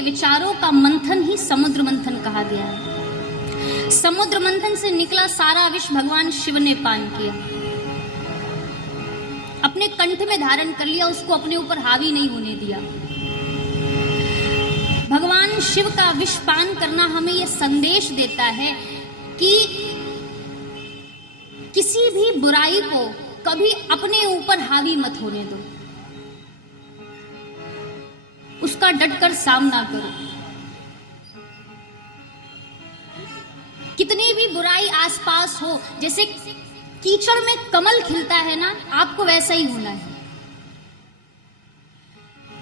के विचारों का मंथन ही समुद्र मंथन कहा गया है। समुद्र मंथन से निकला सारा विष भगवान शिव ने पान किया, अपने कंठ में धारण कर लिया, उसको अपने ऊपर हावी नहीं होने दिया। भगवान शिव का विष पान करना हमें यह संदेश देता है कि किसी भी बुराई को कभी अपने ऊपर हावी मत होने दो, उसका डटकर सामना करो। कितनी भी बुराई आसपास हो, जैसे कीचड़ में कमल खिलता है ना, आपको वैसा ही होना है।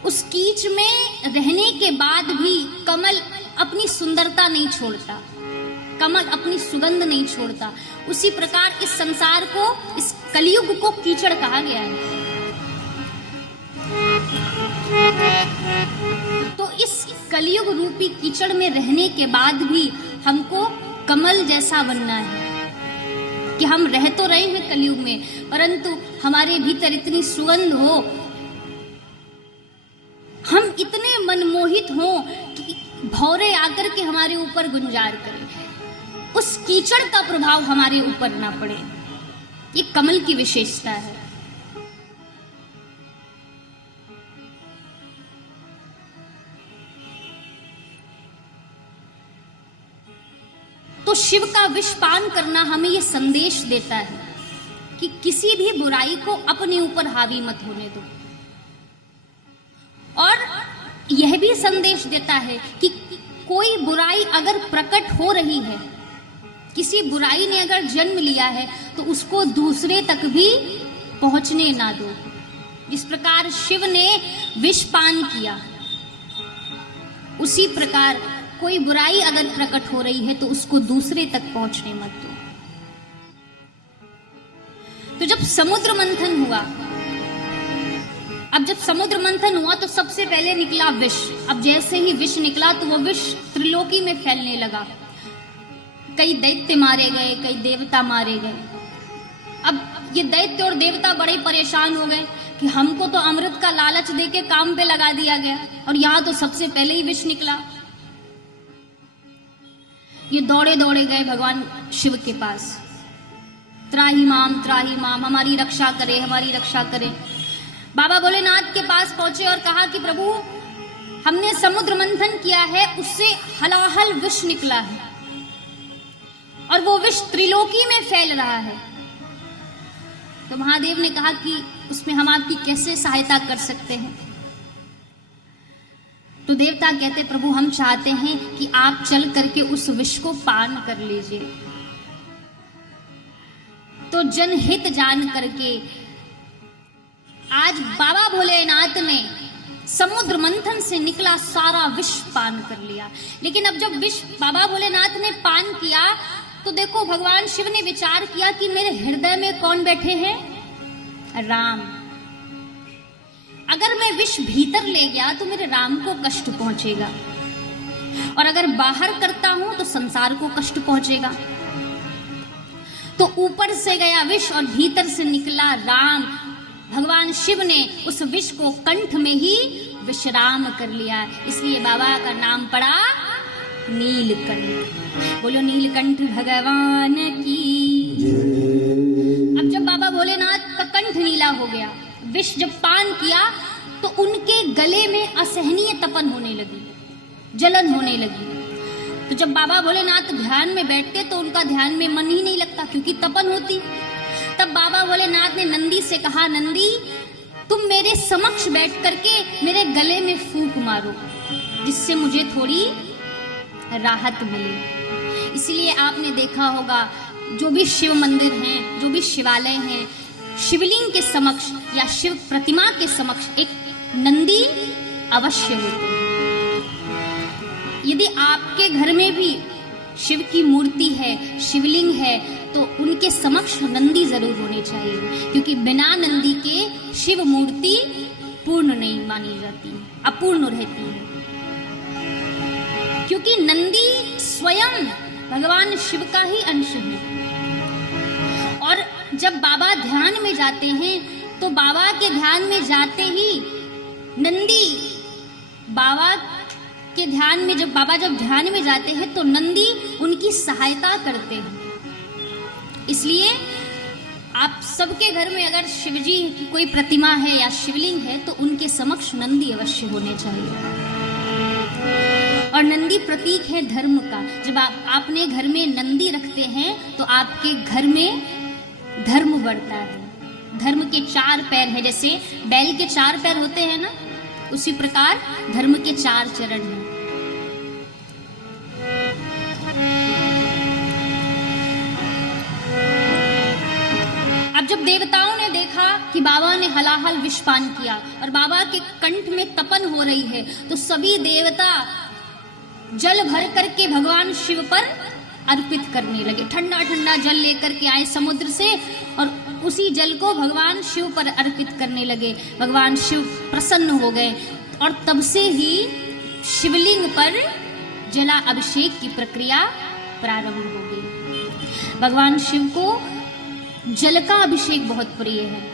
उस कीच में रहने के बाद भी कमल अपनी सुंदरता नहीं छोड़ता, कमल अपनी सुगंध नहीं छोड़ता। उसी प्रकार इस संसार को, इस कलयुग को कीचड़ कहा गया है। तो इस कलयुग रूपी कीचड़ में रहने के बाद भी हमको कमल जैसा बनना है कि हम रह तो रहे हैं कलयुग में, परंतु हमारे भीतर इतनी सुगंध हो, हम इतने मनमोहित हो कि भौरे आकर के हमारे ऊपर गुंजार करें, उस कीचड़ का प्रभाव हमारे ऊपर ना पड़े। ये कमल की विशेषता है। तो शिव का विष पान करना हमें यह संदेश देता है कि किसी भी बुराई को अपने ऊपर हावी मत होने दो, और यह भी संदेश देता है कि कोई बुराई अगर प्रकट हो रही है, किसी बुराई ने अगर जन्म लिया है, तो उसको दूसरे तक भी पहुंचने ना दो। जिस प्रकार शिव ने विष पान किया, उसी प्रकार कोई बुराई अगर प्रकट हो रही है तो उसको दूसरे तक पहुंचने मत दो। तो जब समुद्र मंथन हुआ, अब जब समुद्र मंथन हुआ तो सबसे पहले निकला विष। अब जैसे ही विष निकला तो वो विष त्रिलोकी में फैलने लगा। कई दैत्य मारे गए, कई देवता मारे गए। अब ये दैत्य और देवता बड़े परेशान हो गए कि हमको तो अमृत का लालच देके काम पे लगा दिया गया, और यहाँ तो सबसे पहले ही विष निकला। ये दौड़े दौड़े गए भगवान शिव के पास, त्राही माम, हमारी रक्षा करे, हमारी रक्षा करे। बाबा भोलेनाथ के पास पहुंचे और कहा कि प्रभु, हमने समुद्र मंथन किया है, उससे हलाहल विष निकला है और वो विष त्रिलोकी में फैल रहा है। तो महादेव ने कहा कि उसमें हम आपकी कैसे सहायता कर सकते हैं। तो देवता कहते, प्रभु हम चाहते हैं कि आप चल करके उस विष को पान कर लीजिए। तो जनहित जान करके आज बाबा भोलेनाथ ने समुद्र मंथन से निकला सारा विष पान कर लिया। लेकिन अब जब विष बाबा भोलेनाथ ने पान किया तो देखो भगवान शिव ने विचार किया कि मेरे हृदय में कौन बैठे हैं? राम। अगर मैं विष भीतर ले गया तो मेरे राम को कष्ट पहुंचेगा, और अगर बाहर करता हूं तो संसार को कष्ट पहुंचेगा। तो ऊपर से गया विष और भीतर से निकला राम। भगवान शिव ने उस विष को कंठ में ही विश्राम कर लिया, इसलिए बाबा का नाम पड़ा नीलकंठ। बोलो नीलकंठ भगवान की। अब जब बाबा भोलेनाथ का कंठ नीला हो गया, विष जब पान किया, तो उनके गले में असहनीय तपन होने लगी, जलन होने लगी। तो जब बाबा भोलेनाथ ध्यान में बैठते तो उनका ध्यान में मन ही नहीं लगता, क्योंकि तपन होती। तब बाबा भोलेनाथ ने नंदी से कहा, नंदी तुम मेरे समक्ष बैठ करके मेरे गले में फूंक मारो, जिससे मुझे थोड़ी राहत मिले। इसलिए आपने देखा होगा जो भी शिव मंदिर हैं, जो भी शिवालय हैं, शिवलिंग के समक्ष या शिव प्रतिमा के समक्ष एक नंदी अवश्य होते हैं। यदि आपके घर में भी शिव की मूर्ति है, शिवलिंग है, तो उनके समक्ष नंदी जरूर होने चाहिए, क्योंकि बिना नंदी के शिव मूर्ति पूर्ण नहीं मानी जाती, अपूर्ण रहती है। क्योंकि नंदी स्वयं भगवान शिव का ही अंश है। और जब बाबा ध्यान में जाते हैं तो बाबा के ध्यान में जाते ही नंदी बाबा के ध्यान में जब बाबा जब ध्यान में जाते हैं तो नंदी उनकी सहायता करते हैं। इसलिए आप सबके घर में अगर शिवजी की कोई प्रतिमा है या शिवलिंग है तो उनके समक्ष नंदी अवश्य होने चाहिए। और नंदी प्रतीक है धर्म का। जब आपने घर में नंदी रखते हैं तो आपके घर में धर्म बढ़ता है। धर्म के 4 पैर हैं, जैसे बैल के 4 पैर होते हैं ना, उसी प्रकार धर्म के 4 चरण हैं। अब जब देवताओं ने देखा कि बाबा ने हलाहल विष पान किया और बाबा के कंठ में तपन हो रही है, तो सभी देवता जल भर करके भगवान शिव पर अर्पित करने लगे। ठंडा ठंडा जल लेकर के आए समुद्र से और उसी जल को भगवान शिव पर अर्पित करने लगे। भगवान शिव प्रसन्न हो गए और तब से ही शिवलिंग पर जला अभिषेक की प्रक्रिया प्रारंभ हो गई। भगवान शिव को जल का अभिषेक बहुत प्रिय है।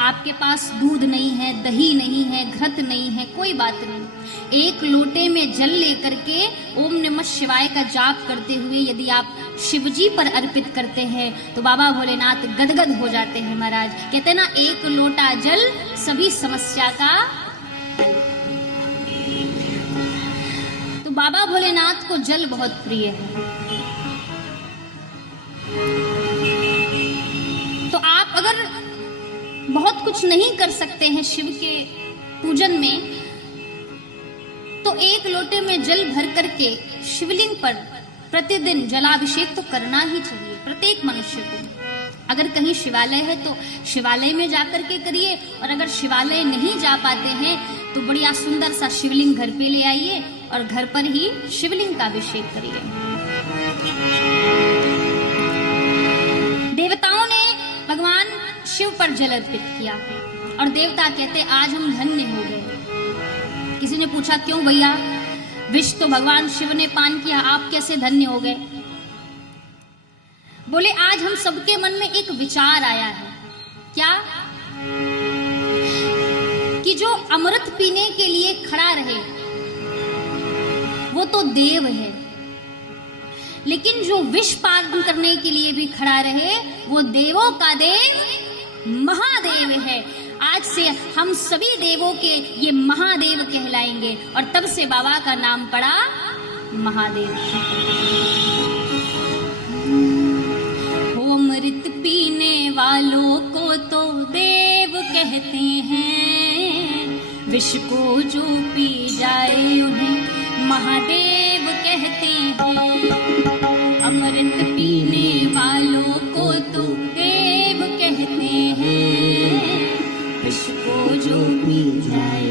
आपके पास दूध नहीं है, दही नहीं है, घृत नहीं है, कोई बात नहीं, 1 लोटे में जल लेकर के ओम नमः शिवाय का जाप करते हुए यदि आप शिवजी पर अर्पित करते हैं तो बाबा भोलेनाथ गदगद हो जाते हैं। महाराज कहते हैं ना, 1 लोटा जल सभी समस्या का। तो बाबा भोलेनाथ को जल बहुत प्रिय है। तो आप अगर बहुत कुछ नहीं कर सकते हैं शिव के पूजन में, तो 1 लोटे में जल भर करके शिवलिंग पर प्रतिदिन जलाभिषेक तो करना ही चाहिए प्रत्येक मनुष्य को। अगर कहीं शिवालय है तो शिवालय में जाकर के करिए, और अगर शिवालय नहीं जा पाते हैं तो बढ़िया सुंदर सा शिवलिंग घर पे ले आइए और घर पर ही शिवलिंग का अभिषेक करिए। देवताओं ने भगवान शिव पर जल अर्पित किया और देवता कहते आज हम धन्य हो गए। किसी ने पूछा क्यों भैया, विष तो भगवान शिव ने पान किया, आप कैसे धन्य हो गए? बोले आज हम सबके मन में एक विचार आया है। क्या? कि जो अमृत पीने के लिए खड़ा रहे वो तो देव है, लेकिन जो विष पान करने के लिए भी खड़ा रहे वो देवों का देव महादेव है। आज से हम सभी देवों के ये महादेव कहलाएंगे और तब से बाबा का नाम पड़ा महादेव। हो अमृत पीने वालों को तो देव कहते हैं, विष को जो पी जाए उन्हें महादेव कहते हैं। अमृत पीने वालों को तो देव कहते हैं, विष को जो पी जाए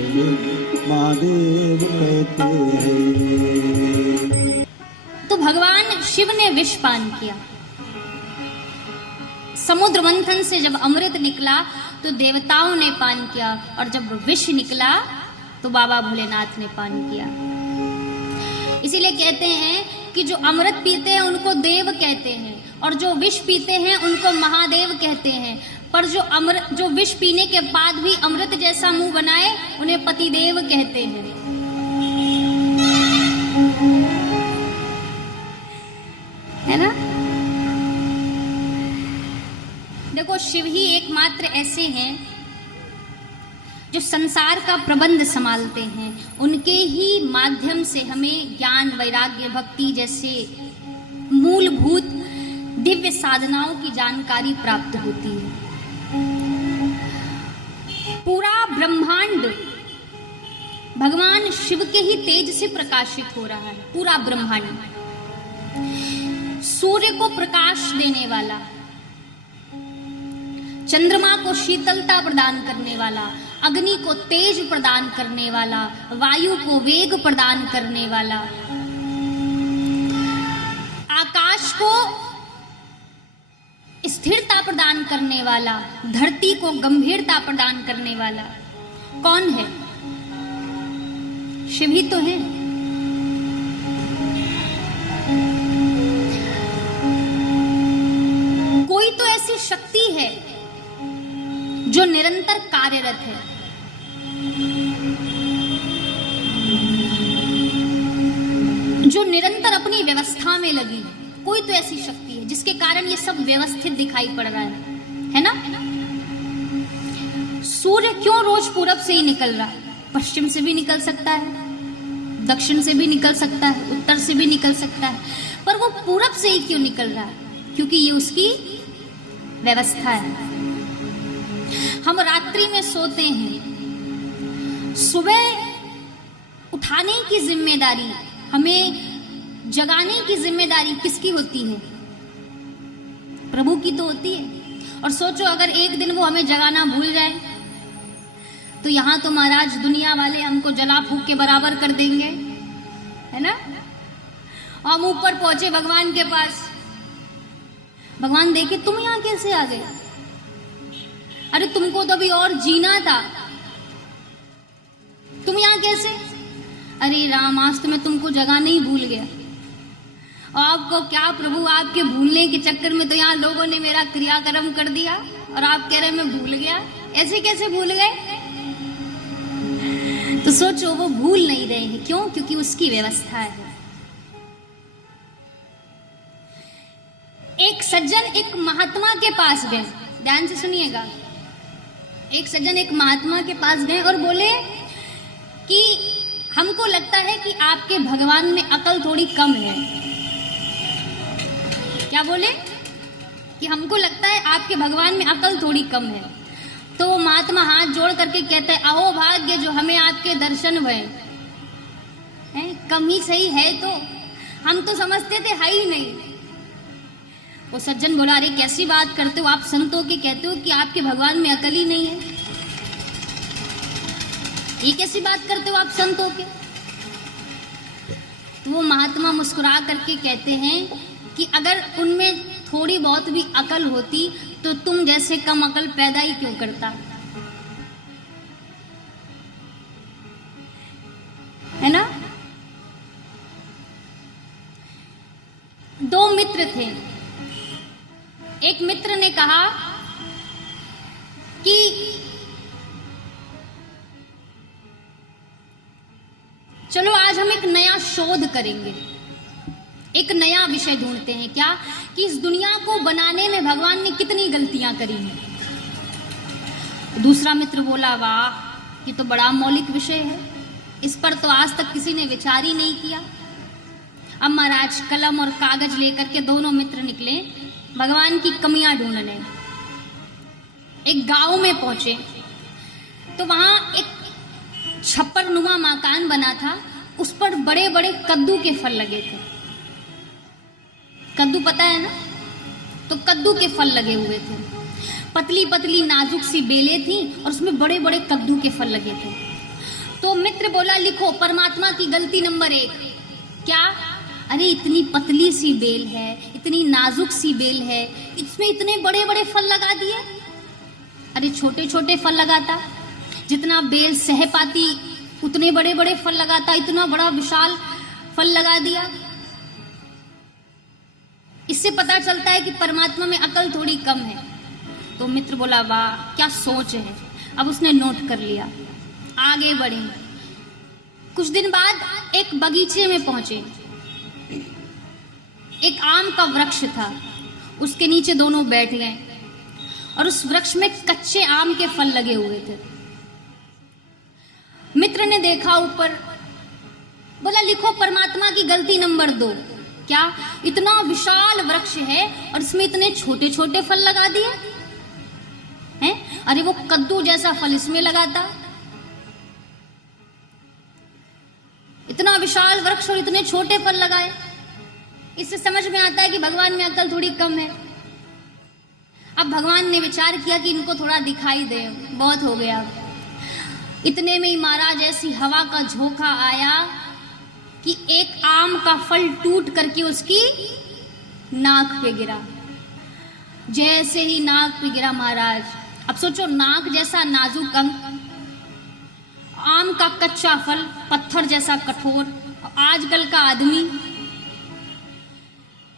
महादेव कहते हैं। तो भगवान शिव ने विष पान किया। समुद्र मंथन से जब अमृत निकला तो देवताओं ने पान किया, और जब विष निकला तो बाबा भोलेनाथ ने पान किया। इसीलिए कहते हैं कि जो अमृत पीते हैं उनको देव कहते हैं और जो विष पीते हैं उनको महादेव कहते हैं। पर जो विष पीने के बाद भी अमृत जैसा मुंह बनाए उन्हें पतिदेव कहते हैं। है ना? देखो, शिव ही एकमात्र ऐसे हैं जो संसार का प्रबंध संभालते हैं। उनके ही माध्यम से हमें ज्ञान, वैराग्य, भक्ति जैसे मूलभूत दिव्य साधनाओं की जानकारी प्राप्त होती है। पूरा ब्रह्मांड भगवान शिव के ही तेज से प्रकाशित हो रहा है। पूरा ब्रह्मांड, सूर्य को प्रकाश देने वाला, चंद्रमा को शीतलता प्रदान करने वाला, अग्नि को तेज प्रदान करने वाला, वायु को वेग प्रदान करने वाला, आकाश को स्थिरता प्रदान करने वाला, धरती को गंभीरता प्रदान करने वाला कौन है? शिव ही तो है। कोई तो ऐसी शक्ति है जो निरंतर कार्यरत है। जो निरंतर अपनी व्यवस्था में लगी है। कोई तो ऐसी शक्ति है जिसके कारण ये सब व्यवस्थित दिखाई पड़ रहा है ना? सूर्य क्यों रोज पूरब से ही निकल रहा है? पश्चिम से भी निकल सकता है, दक्षिण से भी निकल सकता है, उत्तर से भी निकल सकता है, पर वो पूरब से ही क्यों निकल रहा है? क्योंकि ये उसकी व्यवस्था है। हम रात्रि में सोते हैं, सुबह उठाने की जिम्मेदारी, हमें जगाने की जिम्मेदारी किसकी होती है? प्रभु की तो होती है। और सोचो अगर एक दिन वो हमें जगाना भूल जाए तो यहाँ तो महाराज दुनिया वाले हमको जला फूक के बराबर कर देंगे, है ना? हम ऊपर पहुंचे भगवान के पास, भगवान देखे तुम यहाँ कैसे आ गए? अरे तुमको तो अभी और जीना था, तुम यहाँ कैसे? अरे राम आज तो मैं तुमको जगाना ही भूल गया। आपको क्या प्रभु, आपके भूलने के चक्कर में तो यहाँ लोगों ने मेरा क्रियाक्रम कर दिया और आप कह रहे मैं भूल गया। ऐसे कैसे भूल गए? तो सोचो वो भूल नहीं रहे हैं। क्यों? क्योंकि उसकी व्यवस्था है। एक सज्जन एक महात्मा के पास गए, ध्यान से सुनिएगा। एक सज्जन एक महात्मा के पास गए और बोले कि हमको लगता है कि आपके भगवान में अकल थोड़ी कम है। क्या बोले? कि हमको लगता है आपके भगवान में अकल थोड़ी कम है। तो वो महात्मा हाथ जोड़ करके कहते हैं अहो भाग्य जो हमें आपके दर्शन हुए हैं। कम ही सही है तो हम तो समझते थे है ही नहीं। वो सज्जन बोला अरे कैसी बात करते हो आप, संतों के कहते हो कि आपके भगवान में अकल ही नहीं है? ये कैसी बात करते हो आप संतों के? तो वो महात्मा मुस्कुरा करके कहते हैं कि अगर उनमें थोड़ी बहुत भी अकल होती तो तुम जैसे कम अकल पैदा ही क्यों करता, है ना? दो मित्र थे। एक मित्र ने कहा कि चलो आज हम एक नया शोध करेंगे, एक नया विषय ढूंढते हैं। क्या? कि इस दुनिया को बनाने में भगवान ने कितनी गलतियां करी हैं। दूसरा मित्र बोला वाह ये तो बड़ा मौलिक विषय है, इस पर तो आज तक किसी ने विचार ही नहीं किया। अब महाराज कलम और कागज लेकर के दोनों मित्र निकले भगवान की कमियां ढूंढने। एक गांव में पहुंचे तो वहां एक छप्पर नुमा मकान बना था, उस पर बड़े बड़े कद्दू के फल लगे थे। कद्दू पता है ना? तो कद्दू के फल लगे हुए थे, पतली पतली नाजुक सी बेलें थी और उसमें बड़े बड़े कद्दू के फल लगे थे। तो मित्र बोला लिखो परमात्मा की गलती नंबर 1। क्या? अरे इतनी पतली सी बेल है, इतनी नाजुक सी बेल है, इसमें इतने बड़े बड़े फल लगा दिए। अरे छोटे छोटे फल लगाता, जितना बेल सह पाती उतने बड़े बड़े फल लगाता, इतना बड़ा विशाल फल लगा दिया। इससे पता चलता है कि परमात्मा में अकल थोड़ी कम है। तो मित्र बोला वाह क्या सोच है। अब उसने नोट कर लिया, आगे बढ़े। कुछ दिन बाद एक बगीचे में पहुंचे, एक आम का वृक्ष था, उसके नीचे दोनों बैठ गए और उस वृक्ष में कच्चे आम के फल लगे हुए थे। मित्र ने देखा ऊपर, बोला लिखो परमात्मा की गलती नंबर 2। क्या? इतना विशाल वृक्ष है और इसमें इतने छोटे छोटे फल लगा दिए हैं। अरे वो कद्दू जैसा फल इसमें लगाता। इतना विशाल वृक्ष और इतने छोटे फल लगाए। इससे समझ में आता है कि भगवान में अकल थोड़ी कम है। अब भगवान ने विचार किया कि इनको थोड़ा दिखाई दे, बहुत हो गया। इतने में ही महाराज ऐसी हवा का झोंका आया कि एक आम का फल टूट करके उसकी नाक पे गिरा। जैसे ही नाक पे गिरा महाराज, अब सोचो नाक जैसा नाजुक अंग, आम का कच्चा फल, पत्थर जैसा कठोर, आजकल का आदमी,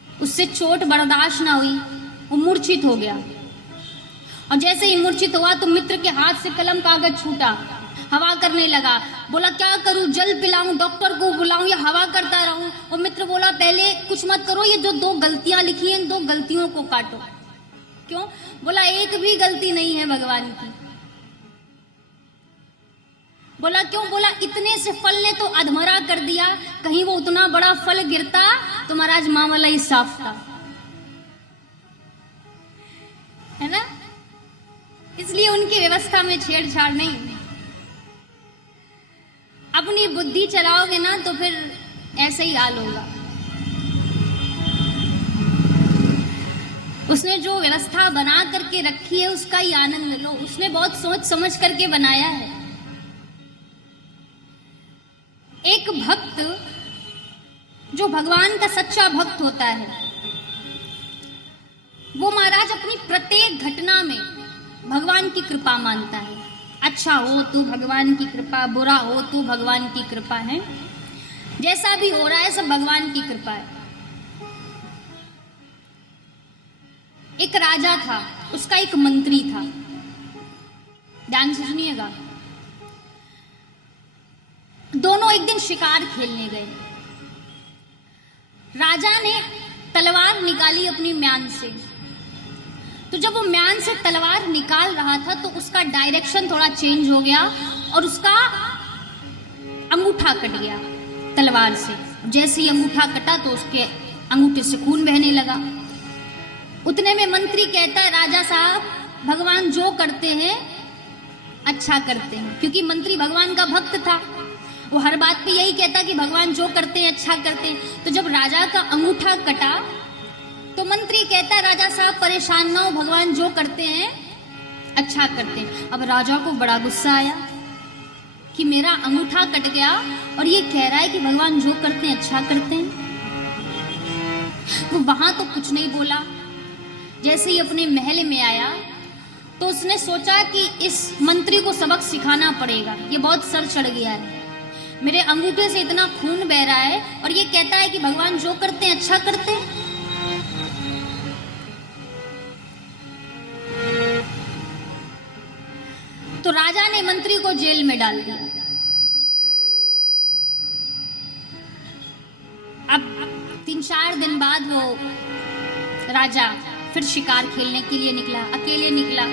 उससे चोट बर्दाश्त ना हुई, वो मूर्छित हो गया। और जैसे ही मूर्छित हुआ तो मित्र के हाथ से कलम कागज छूटा, हवा करने लगा। बोला क्या करूं, जल पिलाऊं, डॉक्टर को बुलाऊं या हवा करता रहूं? और मित्र बोला पहले कुछ मत करो, ये जो 2 गलतियां लिखी हैं, इन 2 गलतियों को काटो। क्यों? बोला एक भी गलती नहीं है भगवान की। बोला क्यों? बोला इतने से फल ने तो अधमरा कर दिया, कहीं वो उतना बड़ा फल गिरता तो महाराज मामला ही साफ था, है ना। इसलिए उनकी व्यवस्था में छेड़छाड़ नहीं। अपनी बुद्धि चलाओगे ना तो फिर ऐसे ही हाल होगा। उसने जो व्यवस्था बना करके रखी है उसका ही आनंद लो। उसने बहुत सोच समझ करके बनाया है। एक भक्त जो भगवान का सच्चा भक्त होता है, वो महाराज अपनी प्रत्येक घटना में भगवान की कृपा मानता है। अच्छा हो तो भगवान की कृपा, बुरा हो तो भगवान की कृपा है, जैसा भी हो रहा है सब भगवान की कृपा है। एक राजा था, उसका एक मंत्री था। ध्यान से सुनिएगा। दोनों एक दिन शिकार खेलने गए। राजा ने तलवार निकाली अपनी म्यान से, तो जब वो म्यान से तलवार निकाल रहा था तो उसका डायरेक्शन थोड़ा चेंज हो गया और उसका अंगूठा कट गया तलवार से। जैसे ही अंगूठा कटा तो उसके अंगूठे से खून बहने लगा। उतने में मंत्री कहता है, राजा साहब भगवान जो करते हैं अच्छा करते हैं, क्योंकि मंत्री भगवान का भक्त था। वो हर बात पे यही कहता कि भगवान जो करते हैं अच्छा करते हैं। तो जब राजा का अंगूठा कटा तो मंत्री कहता है, राजा साहब परेशान ना हो, भगवान जो करते हैं अच्छा करते हैं। अब राजा को बड़ा गुस्सा आया कि मेरा अंगूठा कट गया और ये कह रहा है कि भगवान जो करते हैं अच्छा करते हैं। वो वहां तो कुछ नहीं बोला। जैसे ही अपने महल में आया तो उसने सोचा कि इस मंत्री को सबक सिखाना पड़ेगा, ये बहुत सर चढ़ गया है, मेरे अंगूठे से इतना खून बह रहा है और ये कहता है कि भगवान जो करते हैं अच्छा करते हैं। तो राजा ने मंत्री को जेल में डाल दिया। अब 3-4 दिन बाद वो राजा फिर शिकार खेलने के लिए निकला, अकेले निकला।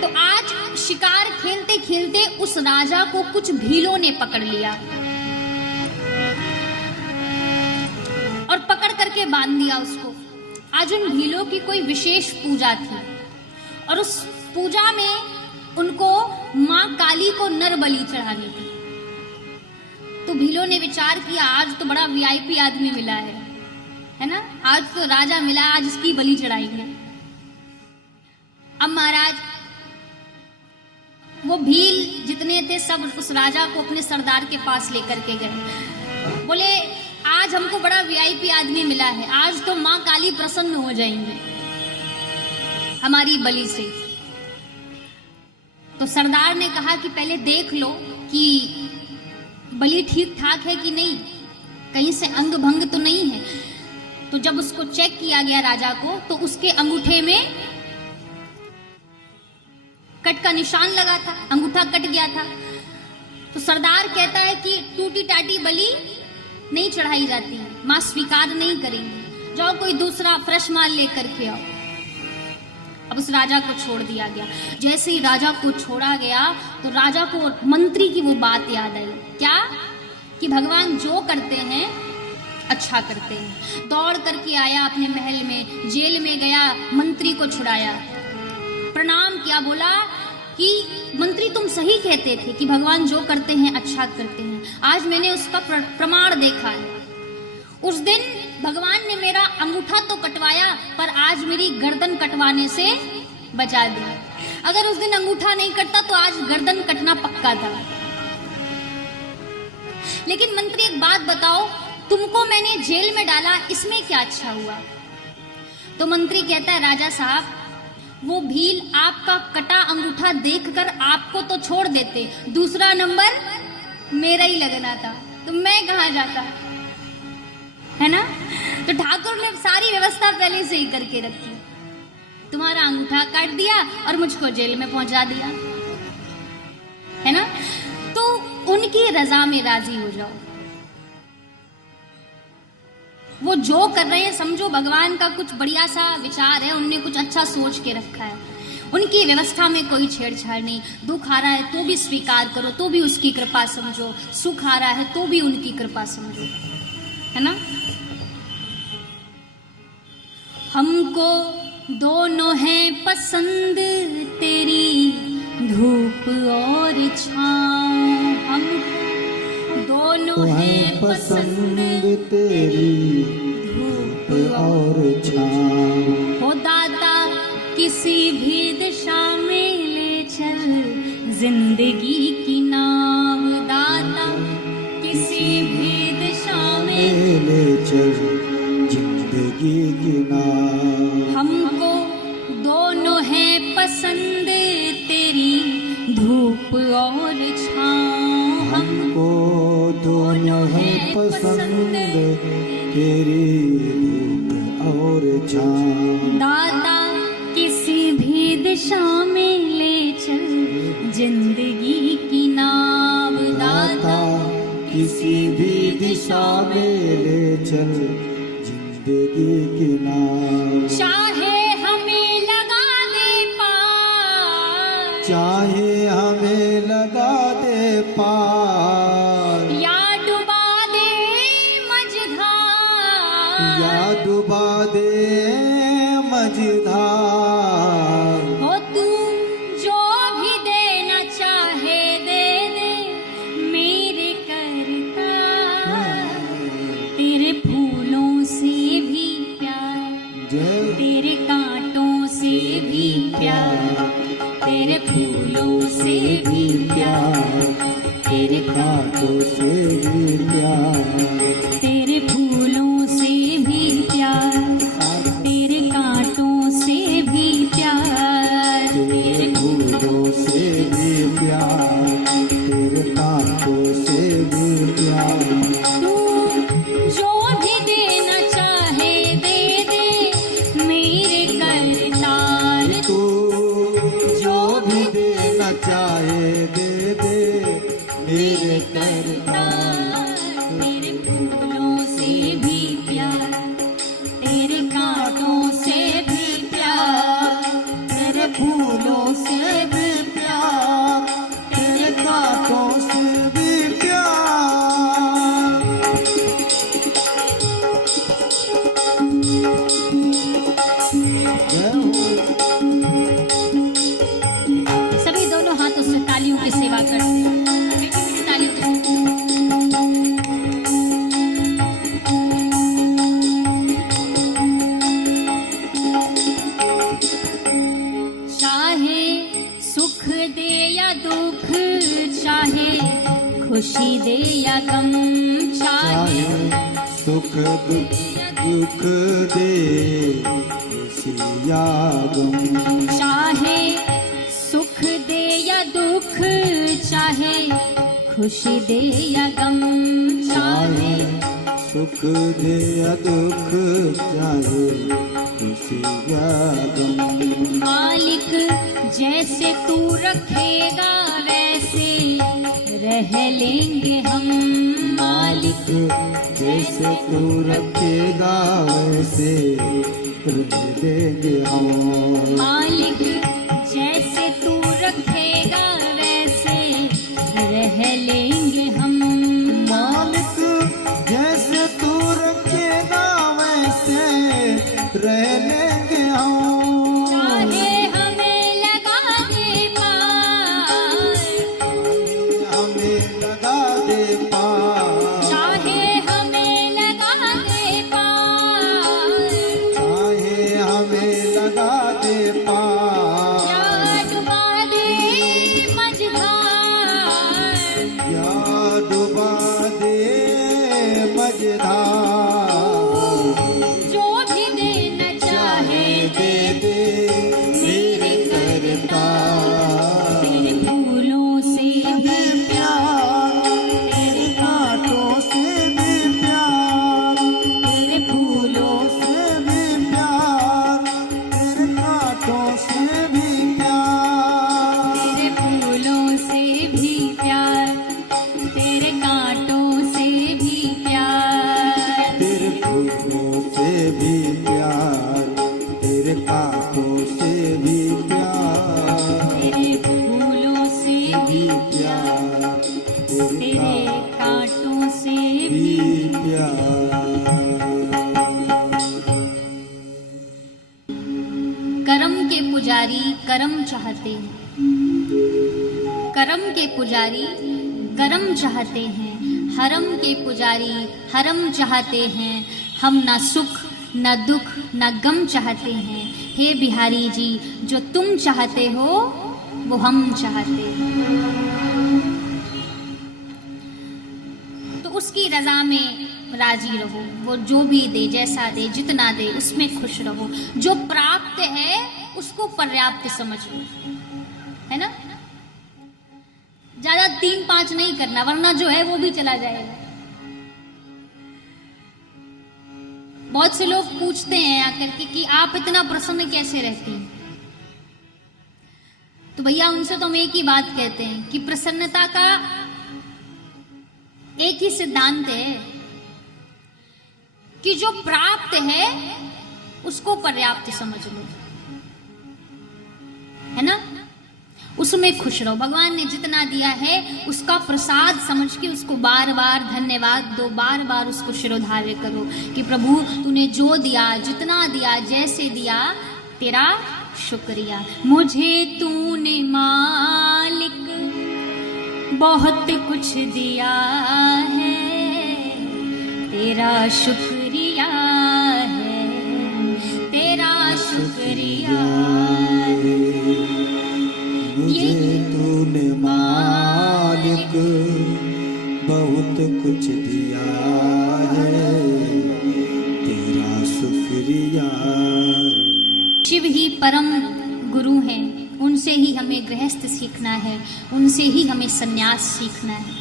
तो आज शिकार खेलते खेलते उस राजा को कुछ भीलों ने पकड़ लिया और पकड़ करके बांध दिया उसको। आज उन भीलों की कोई विशेष पूजा थी और उस पूजा में उनको मां काली को नर बलि चढ़ानी थी। तो भीलों ने विचार किया, आज तो बड़ा वीआईपी आदमी मिला है ना, आज तो राजा मिला, आज इसकी बलि चढ़ाएंगे। अब महाराज वो भील जितने थे सब उस राजा को अपने सरदार के पास लेकर के गए। बोले आज हमको बड़ा वीआईपी आदमी मिला है, आज तो मां काली प्रसन्न हो जाएंगे हमारी बलि से। तो सरदार ने कहा कि पहले देख लो कि बलि ठीक ठाक है कि नहीं, कहीं से अंग भंग तो नहीं है। तो जब उसको चेक किया गया राजा को, तो उसके अंगूठे में कट का निशान लगा था, अंगूठा कट गया था। तो सरदार कहता है कि टूटी टाटी बलि नहीं चढ़ाई जाती है, मां स्वीकार नहीं करेंगी, जाओ कोई दूसरा फ्रेश माल लेकर के आओ। अब उस राजा को छोड़ दिया गया। जैसे ही राजा को छोड़ा गया तो राजा को मंत्री की वो बात याद आई, क्या कि भगवान जो करते हैं अच्छा करते हैं। दौड़ करके आया अपने महल में, जेल में गया, मंत्री को छुड़ाया, प्रणाम किया, बोला कि मंत्री तुम सही कहते थे कि भगवान जो करते हैं अच्छा करते हैं, आज मैंने उसका प्रमाण देखा है। उस दिन भगवान ने मेरा अंगूठा तो कटवाया पर आज मेरी गर्दन कटवाने से बचा दिया। अगर उस दिन अंगूठा नहीं कटता तो आज गर्दन कटना पक्का था। लेकिन मंत्री एक बात बताओ, तुमको मैंने जेल में डाला, इसमें क्या अच्छा हुआ? तो मंत्री कहता है, राजा साहब वो भील आपका कटा अंगूठा देखकर आपको तो छोड़ देते, दूसरा नंबर मेरा ही लगना था, तो मैं कहां जाता, है ना। तो ठाकुर ने सारी व्यवस्था पहले से ही करके रखी, तुम्हारा अंगूठा काट दिया और मुझको जेल में पहुंचा दिया, है ना। तो उनकी रजा में राजी हो जाओ। वो जो कर रहे हैं समझो भगवान का कुछ बढ़िया सा विचार है, उनने कुछ अच्छा सोच के रखा है, उनकी व्यवस्था में कोई छेड़छाड़ नहीं। दुख आ रहा है तो भी स्वीकार करो, तो भी उसकी कृपा समझो, सुख आ रहा है तो भी उनकी कृपा समझो, है ना। हमको दोनों है पसंद तेरी धूप और छाँव, हमको दोनों है पसंद तेरी धूप और छाँव। हो दाता किसी भी दिशा में ले चल जिंदगी की नाव, दाता किसी भी दिशा में ले चल जिंदगी की नाव। हमको दोनों है पसंद तेरी धूप और छाँव, हमको दोनों है पसंद तेरी धूप और छाँव। दाता किसी भी दिशा में ले चल जिंदगी की नाव, दाता किसी भी दिशा में ले चल जिंदगी की नाव। चाहे हमें लगा दे पार, चाहे हमें लगा दे पार, या डुबा दे मझधार, या डुबा दे मझधार। हो तू जो भी देना चाहे दे दे मेरे करतार, तेरे फूलों से भी प्यार, तेरे कांटों से भी प्यार, तेरे फूलों से भी प्यार, तेरे कांटों से भी प्यार, तेरे फूलों से भी प्यार, तेरे कांटों से भी प्यार, तेरे फूलों से भी प्यार, तेरे कांटों से भी प्यार। तू जो भी देना चाहे दे दे मेरे करतार, तू जो भी देना चाहे दे दे मेरे करतार। तेरे फूलों से भी प्यार, तेरे कांटों से भी प्यार, तेरे फूलों से भी प्यार, तेरे कांटों से भी प्यार। सभी दोनों हाथों से तालियों की सेवा करते हैं, तालियों की खुशी दे या गम, चाहे सुख दुख दे खुशी या गम, चाहे सुख दे या दुख, चाहे खुशी दे या गम, चाहे सुख दे या दुख, चाहे खुशी या गम। मालिक जैसे तू रखेगा वैसे रह लेंगे हम, मालिक जैसे तू रखेगा वैसे रह लेंगे हम, मालिक जैसे तू रखेगा वैसे रह लेंगे हम, मालिक जैसे तू रखेगा वैसे रह लेंगे हम। चाहे हमें लगा दे पार, हमें लगा दे पार, चाहे हमें लगा दे पार, चाहे हमें लगा दे पार, या डुबा दे मझधार, या डुबा दे मझधार। जो भी देना चाहे दे दे मेरे करतार, तेरे फूलों से भी प्यार, तेरे कांटों से भी प्यार, तेरे फूलों से भी प्यार, तेरे कांटों से भी प्यार, तेरे फूलों से भी प्यार, तेरे कांटों से भी प्यार, तेरे फूलों के पुजारी कर्म चाहते हैं, कर्म के पुजारी कर्म चाहते हैं, हरम के पुजारी हरम चाहते हैं। हम ना सुख न दुख न गम चाहते हैं। हे बिहारी जी, जो तुम चाहते हो वो हम चाहते हैं। तो उसकी रजा में राजी रहो, वो जो भी दे, जैसा दे, जितना दे, उसमें खुश रहो। जो प्राप्त है उसको पर्याप्त समझ लो, है ना। ज्यादा 3-5 नहीं करना, वरना जो है वो भी चला जाएगा। बहुत से लोग पूछते हैं आकर के कि आप इतना प्रसन्न कैसे रहती हैं। तो भैया उनसे तो हम एक ही बात कहते हैं कि प्रसन्नता का एक ही सिद्धांत है कि जो प्राप्त है उसको पर्याप्त समझ लो, है ना। उसमें खुश रहो। भगवान ने जितना दिया है उसका प्रसाद समझ के उसको बार बार धन्यवाद दो, बार बार उसको शिरोधार्य करो कि प्रभु तूने जो दिया, जितना दिया, जैसे दिया, तेरा शुक्रिया। मुझे तूने मालिक बहुत कुछ दिया है, तेरा शुक्रिया है, तेरा शुक्रिया है। मुझे तूने मालिक बहुत कुछ दिया है, तेरा शुक्रिया। शिव ही परम गुरु हैं, उनसे ही हमें गृहस्थ सीखना है, उनसे ही हमें सन्यास सीखना है।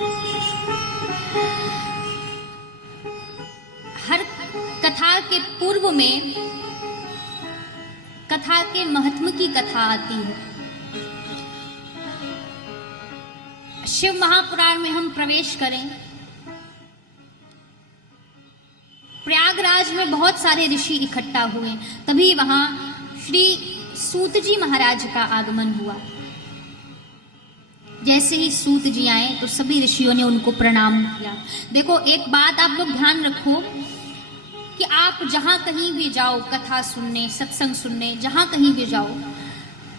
हर कथा के पूर्व में कथा के महत्व की कथा आती है। शिव महापुराण में हम प्रवेश करें, प्रयागराज में बहुत सारे ऋषि इकट्ठा हुए, तभी वहां श्री सूत जी महाराज का आगमन हुआ। जैसे ही सूत जी आए तो सभी ऋषियों ने उनको प्रणाम किया। देखो, एक बात आप लोग ध्यान रखो कि आप जहां कहीं भी जाओ, कथा सुनने, सत्संग सुनने, जहां कहीं भी जाओ,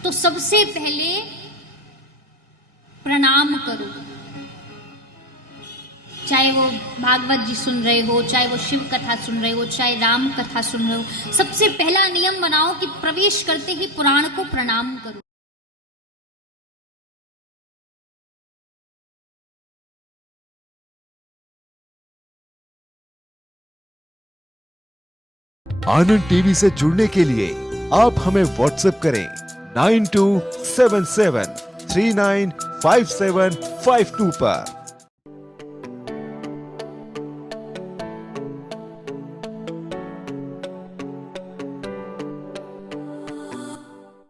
तो सबसे पहले प्रणाम करो। चाहे वो भागवत जी सुन रहे हो, चाहे वो शिव कथा सुन रहे हो, चाहे राम कथा सुन रहे हो, सबसे पहला नियम बनाओ कि प्रवेश करते ही पुराण को प्रणाम करो। आनंद टीवी से जुड़ने के लिए आप हमें व्हाट्सएप करें 9277395752 पर।